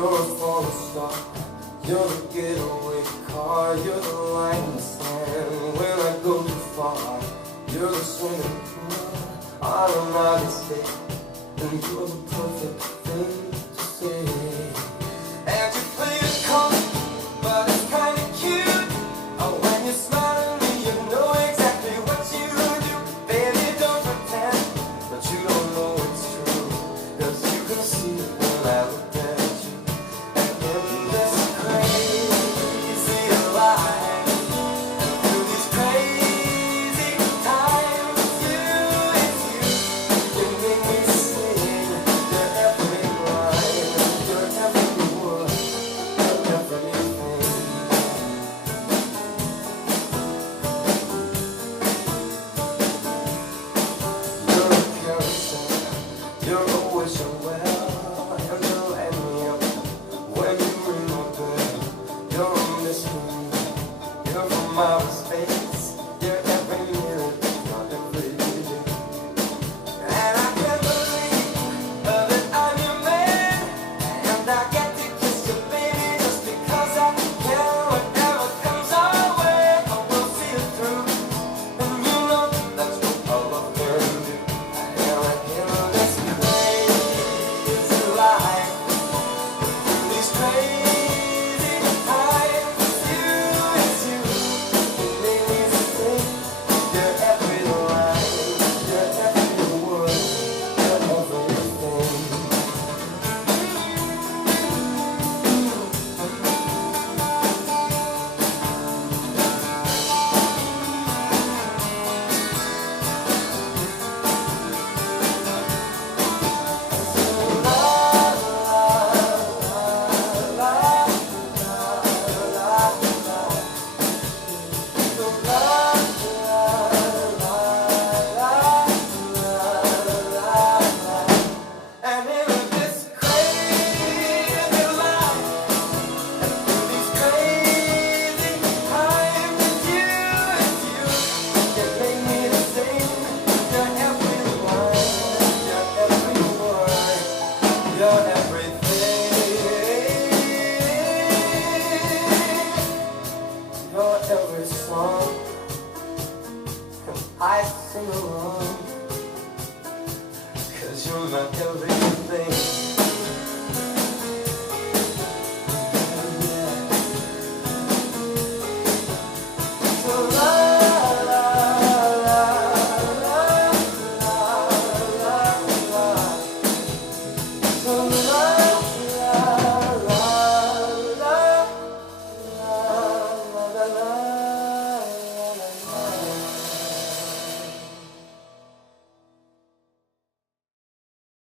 You're a falling star, you're the getaway car, you're the line in the sand when I go too far. You're the swimming pool on a naughty state, and you're the perfect thing to say. And you play it cold, but it's kinda cute. Oh, when you smile at me, you know exactly what you do. Baby, don't pretend, but you don't know it's true, 'cause you can see when I look at you. And in this crazy life, through these crazy times, it's you. You make me sing your every line, your every word, your everything. You're a character, you're always so well, and you light me up when you ring my bell. You're a mystery, you're from outer space, you're every minute, not every day. And I can't believe that I'm your man, and I get to kiss you, baby, just because I can. Whatever comes our way, I will see it through, and you know that's what all love can do. And in this crazy life, these crazy times, it's you. You make me sing your every line, your every word, your everything. And in this crazy life, these crazy times, it's you. You make me sing your every line, your every word, your everything, your every song. I sing along, 'cause you're my everything. Yeah. So